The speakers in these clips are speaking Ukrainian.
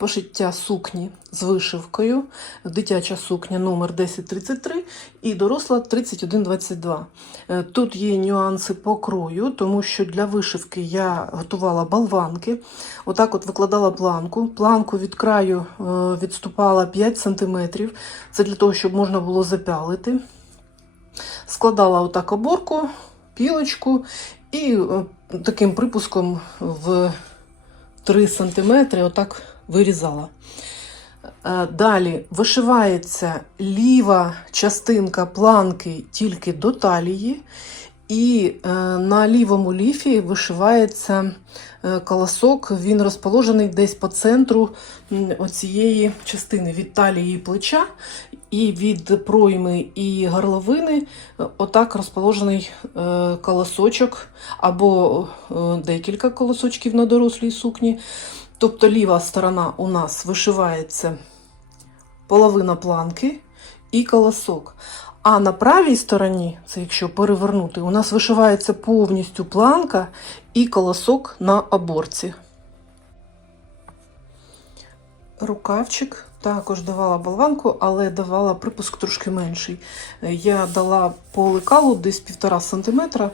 пошиття сукні з вишивкою, дитяча сукня номер 1033 і доросла 3122. Е, Тут є нюанси по крою, тому що для вишивки я готувала болванки. Отак от викладала планку. Планку від краю е, відступала 5 см. Це для того, щоб можна було запялити. Складала отак оборку, пілочку і е, таким припуском в 3 см отак вирізала. Е, Далі вишивається ліва частинка планки тільки до талії, і е, на лівому ліфі вишивається е, колосок. Він розположений десь по центру оцієї частини від талії плеча, і від пройми і горловини отак розположений колосочок або декілька колосочків на дорослій сукні. Тобто ліва сторона у нас вишивається половина планки і колосок. А на правій стороні, це якщо перевернути, у нас вишивається повністю планка і колосок на оборці. Рукавчик також давала болванку, але давала припуск трошки менший. Я дала по лекалу десь півтора сантиметра, ну,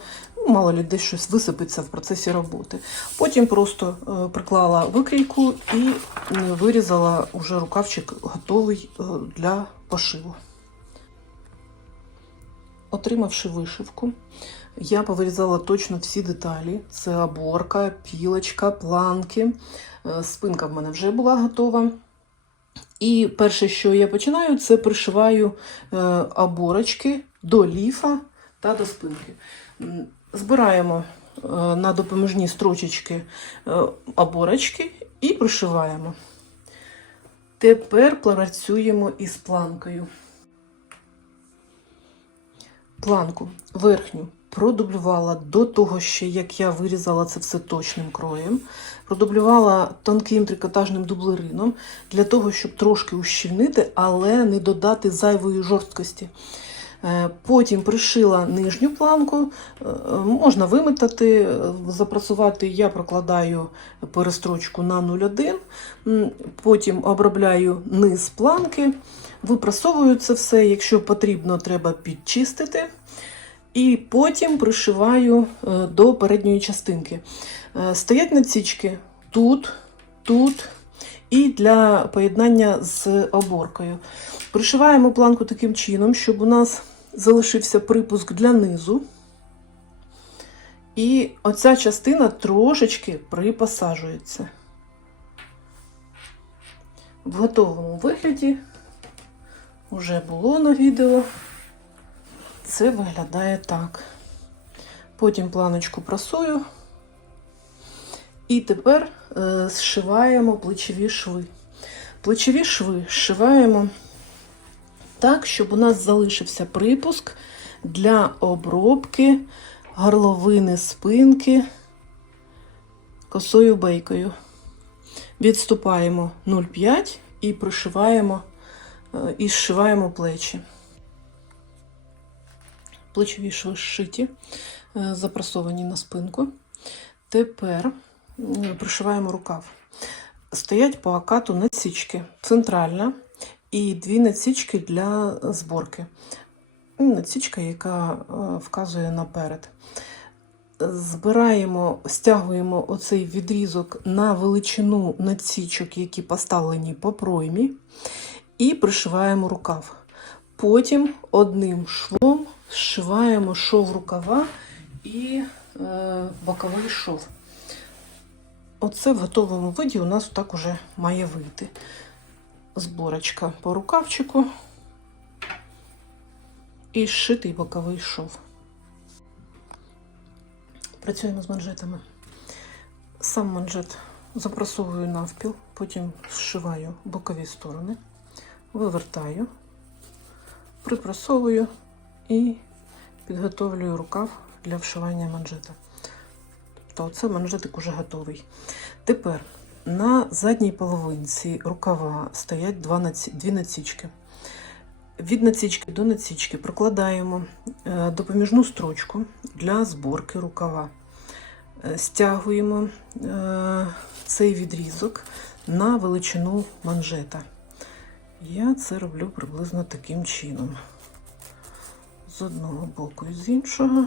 мало ли десь щось висипеться в процесі роботи. Потім просто е, приклала викрійку і е, вирізала уже рукавчик готовий е, для пошиву. Отримавши вишивку, я повирізала точно всі деталі: це оборка, пілочка, планки. Спинка в мене вже була готова. І перше, що я починаю, це пришиваю оборочки до ліфа та до спинки. Збираємо е, на допоміжні строчечки е, оборочки і пришиваємо. Тепер працюємо із планкою. Планку верхню продублювала до того, ще як я вирізала це все точним кроєм. Продублювала тонким трикотажним дублерином для того, щоб трошки ущільнити, але не додати зайвої жорсткості. Е, Потім пришила нижню планку, е, можна виметати, е, запрасувати. Я прокладаю перестрочку на 0,1, потім обробляю низ планки, випрасовую це все. Якщо потрібно, треба підчистити. І потім пришиваю до передньої частинки. Стоять надсічки тут, тут і для поєднання з оборкою. Пришиваємо планку таким чином, щоб у нас залишився припуск для низу. І оця частина трошечки припосаджується. В готовому вигляді вже було на відео. Це виглядає так. Потім планочку прасую. І тепер е, зшиваємо плечові шви. Плечові шви зшиваємо так, щоб у нас залишився припуск для обробки горловини спинки косою бейкою. Відступаємо 0,5 і пришиваємо е, і зшиваємо плечі. Плечові шви зшиті, е, запрасовані на спинку. Тепер пришиваємо рукав. Стоять по акату надсічки. Центральна і дві надсічки для зборки. Ну, Надсічка, яка е, вказує наперед. Збираємо, стягуємо оцей відрізок на величину надсічок, які поставлені по проймі, і пришиваємо рукав. Потім одним швом зшиваємо шов рукава і е, боковий шов. Оце в готовому виді у нас так уже має вийти. Зборочка по рукавчику і зшитий боковий шов. Працюємо з манжетами. Сам манжет запрасовую навпіл, потім зшиваю бокові сторони, вивертаю, припрасовую і підготовлюю рукав для вшивання манжета. Тобто оце манжетик уже готовий. Тепер на задній половинці рукава стоять дві націчки. Від націчки до націчки прокладаємо е, допоміжну строчку для зборки рукава. Е, Стягуємо е, цей відрізок на величину манжета. Я це роблю приблизно таким чином. З одного боку і з іншого.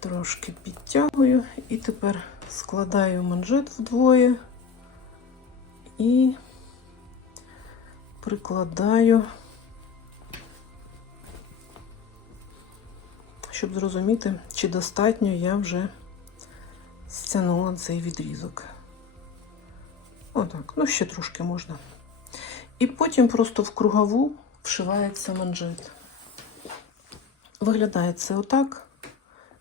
Трошки підтягую і тепер складаю манжет вдвоє і прикладаю, щоб зрозуміти, чи достатньо я вже стягнула цей відрізок. Отак, ну ще трошки можна. І потім просто в кругову вшивається манжет. Виглядає це отак.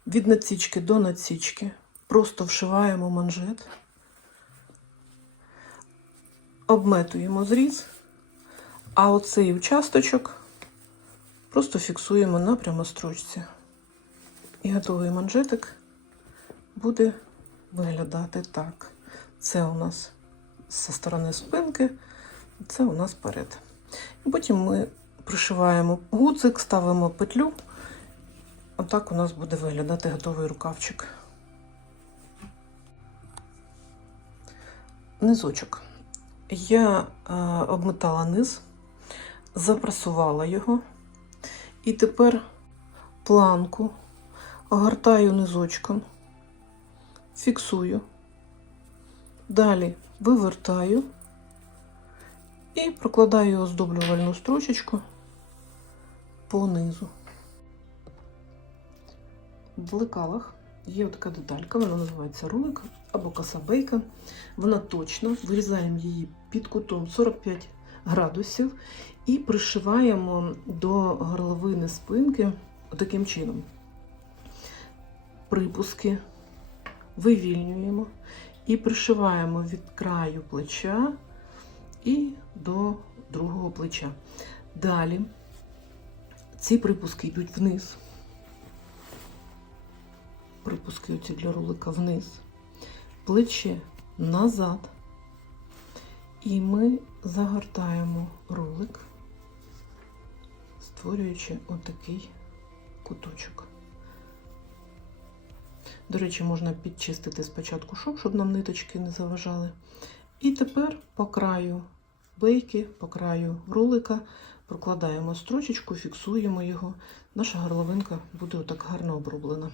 Від націчки до націчки. Просто вшиваємо манжет, обметуємо зріз, а оцей участочок просто фіксуємо на прямострочці. І готовий манжетик буде виглядати так. Це у нас зі сторони спинки, це у нас перед. І потім ми пришиваємо гудзик, ставимо петлю. Отак у нас буде виглядати готовий рукавчик. Низочок. Я е, обметала низ, запрасувала його, і тепер планку огортаю низочком, фіксую, далі вивертаю і прокладаю оздоблювальну строчечку по низу. В лекалах є така деталька, вона називається рулик або касабейка. Вона точна, вирізаємо її під кутом 45 градусів і пришиваємо до горловини спинки таким чином. Припуски вивільнюємо і пришиваємо від краю плеча і до другого плеча. Далі ці припуски йдуть вниз припуски оці для рулика вниз, плече назад. І ми загортаємо рулик, створюючи отакий куточок. До речі, можна підчистити спочатку шов, щоб нам ниточки не заважали. І тепер по краю бейки, по краю рулика прокладаємо строчечку, фіксуємо його. Наша горловинка буде отак гарно оброблена.